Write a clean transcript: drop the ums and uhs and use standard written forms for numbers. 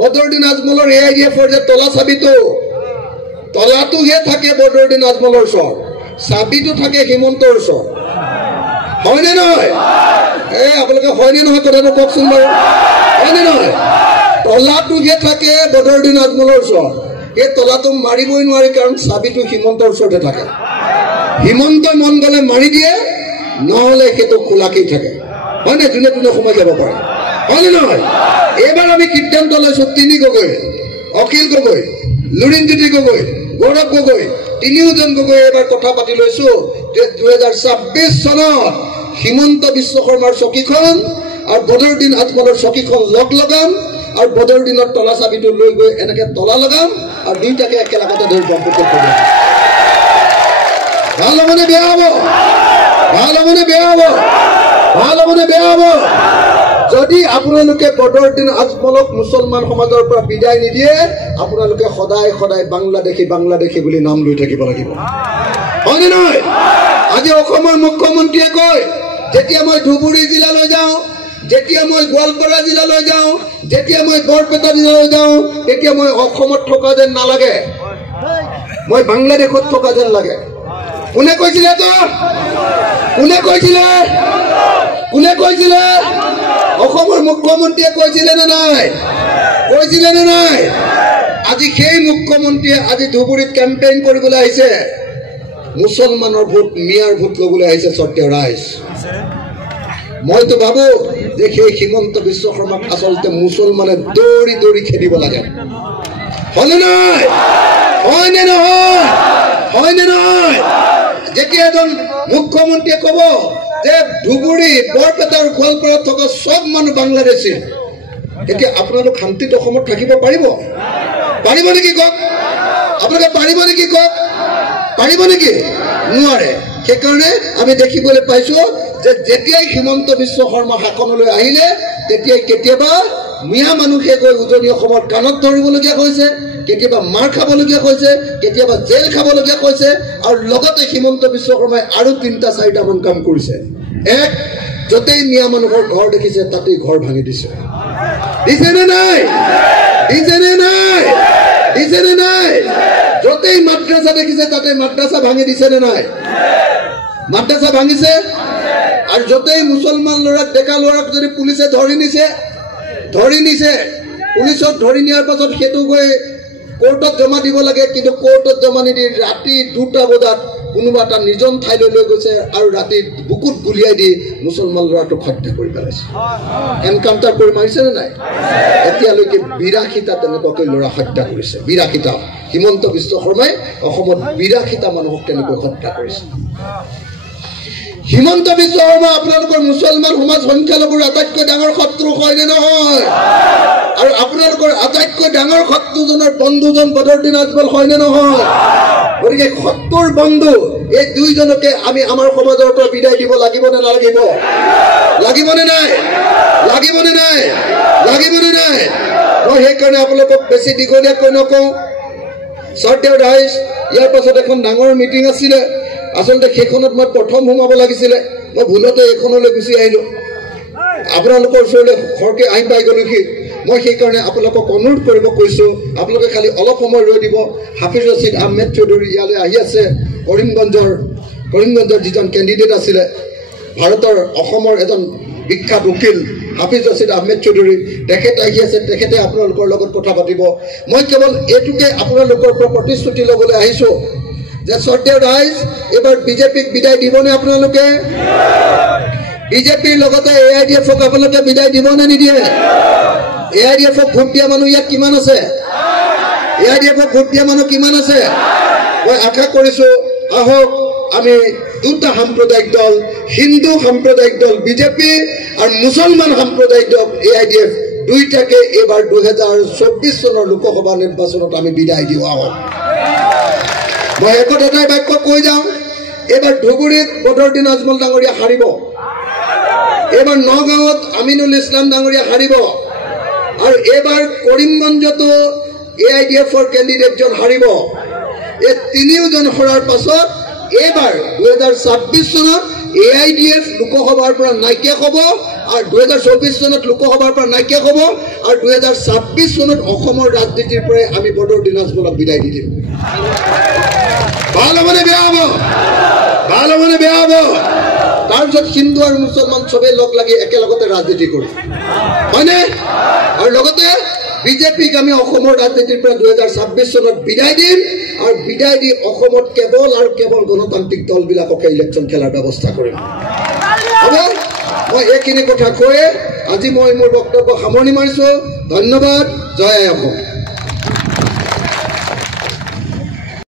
বদৰুদ্দিন আজমলৰ AIDFৰ যে তলা চাবিটো তলাটোহে থাকে বদৰুদ্দিন আজমলৰ ওচৰত, চাবিটো থাকে হিমন্তৰ ওচৰত। হয়নে নহয়? আপোনালোকে হয়নে নহয় কথাটো কওকচোন বাৰু, হয়নে নহয়? তলাটোহে থাকে বদৰুদ্দিন আজমলৰ ওচৰত, এই তলাটো মাৰিবই নোৱাৰি, কাৰণ চাবিটো হিমন্তৰ ওচৰতে থাকে। হিমন্তই মন গ'লে মাৰি দিয়ে, নহ'লে সেইটো খোলাকেই থাকে। হয়নে? যোনে যোনে সোমাই যাব পাৰে, হয়নে নহয়? এইবাৰ আমি সিদ্ধান্ত লৈছোঁ, তিনি গগৈ, অখিল গগৈ, লুৰিণজ্যোতি গগৈ, গৌৰৱ গগৈ, তিনিওজন গগৈ এইবাৰ কথা পাতি লৈছোঁ যে 2026 চনত হিমন্ত বিশ্ব শৰ্মাৰ চকীখন আৰু বদৰুদ্দিন আজমলৰ চকীখন লগ লগাম, আৰু বদৰুদ্দিনৰ তলা চাবিটো লৈ গৈ এনেকে তলা লগাম, আৰু দুইটাকে একেলগতে ধৰি ব্ৰহ্মপুত্ৰত পেলাম। ভাল হ'বনে বেয়া হ'ব? ভাল হ'বনে বেয়া হ'ব? ভাল হ'বনে বেয়া হ'ব? যদি আপোনালোকে বদৰুদ্দিন আজমলক মুছলমান সমাজৰ পৰা বিদায় নিদিয়ে, আপোনালোকে সদায় সদায় বাংলাদেশী বাংলাদেশী বুলি নাম লৈ থাকিব লাগিব। হয়নে নহয়? আজি অসমৰ মুখ্যমন্ত্ৰীয়ে কয়, যেতিয়া মই ধুবুৰী জিলালৈ যাওঁ, যেতিয়া মই গোৱালপাৰা জিলালৈ যাওঁ, যেতিয়া মই বৰপেটা জিলালৈ যাওঁ, তেতিয়া মই অসমত থকা যেন নালাগে, মই বাংলাদেশত থকা যেন লাগে। কোনে কৈছিলে তো? কোনে কৈছিলে? কোনে কৈছিলে? অসমৰ মুখ্যমন্ত্ৰীয়ে কৈছিলে নে নাই? কৈছিলে নে নাই? আজি সেই মুখ্যমন্ত্ৰীয়ে আজি ধুবুৰীত কেম্পেইন কৰিবলৈ আহিছে, মুছলমানৰ ভোট, মিয়াৰ ভোট ল'বলৈ আহিছে স্বৰ্গীয় ৰাইজ। মইতো ভাবো যে সেই হিমন্ত বিশ্ব শৰ্মাক আচলতে মুছলমানে দৌৰি দৌৰি খেদিব লাগে। হয়নে নহয়? হয়নে নহয়? হয়নে নহয়? যেতিয়া এজন মুখ্যমন্ত্ৰীয়ে ক'ব যে ধুবুৰী, বৰপেটা আৰু গোৱালপাৰাত থকা চব মানুহ বাংলাদেশী, এতিয়া আপোনালোক শান্তিত অসমত থাকিব পাৰিব? পাৰিব নেকি কওক? আপোনালোকে পাৰিব নেকি কওক? পাৰিব নেকি? নোৱাৰে। সেইকাৰণে আমি দেখিবলৈ পাইছোঁ যে যেতিয়াই হিমন্ত বিশ্ব শৰ্মা শাসনলৈ আহিলে, তেতিয়াই কেতিয়াবা মিয়া মানুহে গৈ উজনি অসমৰ কাণত ধৰিবলগীয়া হৈছে, কেতিয়াবা মাৰ খাবলগীয়া হৈছে, কেতিয়াবা জেল খাবলগীয়া হৈছে, আৰু লগতে হিমন্ত বিশ্ব শৰ্মাই আৰু 3-4টা কাম কৰিছে। এক, য'তেই মিয়া মানুহৰ ঘৰ দেখিছে তাতেই ঘৰ ভাঙি দিছে। দিছেনে নাই? দিছেনে নাই? দিছেনে নাই? য'তেই মাদ্ৰাছা দেখিছে তাতে মাদ্ৰাছা ভাঙি দিছেনে নাই? মাদ্ৰাছা ভাঙিছে। আৰু য'তেই মুছলমান ল'ৰাক, ডেকা ল'ৰাক যদি পুলিচে ধৰি নিছে, পুলিচক ধৰি নিয়াৰ পাছত সেইটো গৈ কোৰ্টত জমা দিব লাগে, কিন্তু কোৰ্টত জমা নিদি ৰাতি 2টা বজাত কোনোবা এটা নিজন ঠাইলৈ লৈ গৈছে, আৰু ৰাতি বুকুত গুলিয়াই দি মুছলমান ল'ৰাটোক হত্যা কৰি পেলাইছে। এনকাউণ্টাৰ কৰি মাৰিছেনে নাই? এতিয়ালৈকে 82টা তেনেকুৱাকৈ ল'ৰা হত্যা কৰিছে। 82টা। হিমন্ত বিশ্ব শৰ্মাই অসমত 82টা মানুহক তেনেকৈ হত্যা কৰিছে। হিমন্ত বিশ্ব শৰ্মা আপোনালোকৰ মুছলমান সমাজ সংখ্যালঘুৰ আটাইতকৈ ডাঙৰ শত্ৰু হয়নে নহয়? আৰু আপোনালোকৰ আটাইতকৈ ডাঙৰ শত্ৰুজনৰ বন্ধুজন বদৰুদ্দিন আজমল হয়নে নহয়? গতিকে শত্ৰুৰ বন্ধু এই দুইজনকে আমি আমাৰ সমাজৰ পৰা বিদায় দিব লাগিব নে নালাগিব? লাগিবনে নাই? লাগিবনে নাই? লাগিবনে নাই? মই সেইকাৰণে আপোনালোকক বেছি দীঘলীয়াকৈ নকওঁ। শ্ৰদ্ধেয় ৰাইজ, ইয়াৰ পাছত এখন ডাঙৰ মিটিং আছিলে, আচলতে সেইখনত মই প্ৰথম সোমাব লাগিছিলে, মই ভুলতে এইখনলৈ গুচি আহিলোঁ। আপোনালোকৰ ওচৰলৈ খৰকৈ আহি পাই গ'লোহি। মই সেইকাৰণে আপোনালোকক অনুৰোধ কৰিব কৈছোঁ, আপোনালোকে খালি অলপ সময় ৰৈ দিব। হাফিজ ৰছিদ আহমেদ চৌধুৰী ইয়ালৈ আহি আছে, কৰিমগঞ্জৰ যিজন কেণ্ডিডেট আছিলে, ভাৰতৰ অসমৰ এজন বিখ্যাত উকিল হাফিজ ৰছিদ আহমেদ চৌধুৰী, তেখেত আহি আছে, তেখেতে আপোনালোকৰ লগত কথা পাতিব। মই কেৱল এইটোকে আপোনালোকৰ পৰা প্ৰতিশ্ৰুতি ল'বলৈ আহিছোঁ যে শ্ৰদ্ধেয় ৰাইজ, এইবাৰ বিজেপিক বিদায় দিবনে আপোনালোকে? বিজেপিৰ লগতে AIDFক আপোনালোকে বিদায় দিবনে নিদিয়ে? AIDFক ভোট দিয়া মানুহ ইয়াত কিমান আছে? AIDFক ভোট দিয়া মানুহ কিমান আছে? মই আশা কৰিছোঁ আহক আমি দুটা সাম্প্ৰদায়িক দল, হিন্দু সাম্প্ৰদায়িক দল বিজেপি আৰু মুছলমান সাম্প্ৰদায়িক দল AIDF, দুইটাকে এইবাৰ 2024 চনৰ লোকসভা নিৰ্বাচনত আমি বিদায় দিওঁ। আহক মই একতাই বাক্য কৈ যাওঁ, এইবাৰ ধুবুৰীত বদৰুদ্দিন আজমল ডাঙৰীয়া হাৰিব, এইবাৰ নগাঁৱত আমিনুল ইছলাম ডাঙৰীয়া হাৰিব, আৰু এইবাৰ কৰিমগঞ্জতো AIDFৰ কেণ্ডিডেটজন হাৰিব। এই তিনিওজন হৰাৰ পাছত এইবাৰ 2026 চনত AIDF লোকসভাৰ পৰা নাইকিয়া হ'ব আৰু 2024 চনত লোকসভাৰ পৰা নাইকিয়া হ'ব আৰু 2026 চনত অসমৰ ৰাজনীতিৰ পৰা আমি বদৰুদ্দিন আজমলক বিদায় দি দিম। ভাল হ'বনে বেয়া হ'ব? ভাল হ'বনে বেয়া হ'ব? তাৰপিছত হিন্দু আৰু মুছলমান চবেই লগ লাগি একেলগতে ৰাজনীতি কৰিম, হয়নে? আৰু লগতে বিজেপিক আমি অসমৰ ৰাজনীতিৰ পৰা 2026 চনত বিদায় দিম আৰু বিদায় দি অসমত কেৱল আৰু কেৱল গণতান্ত্ৰিক দলবিলাককে ইলেকশ্যন খেলাৰ ব্যৱস্থা কৰিম। হ'ব, মই এইখিনি কথা কৈয়ে আজি মই মোৰ বক্তব্য সামৰণি মাৰিছোঁ। ধন্যবাদ। জয় আই অসম।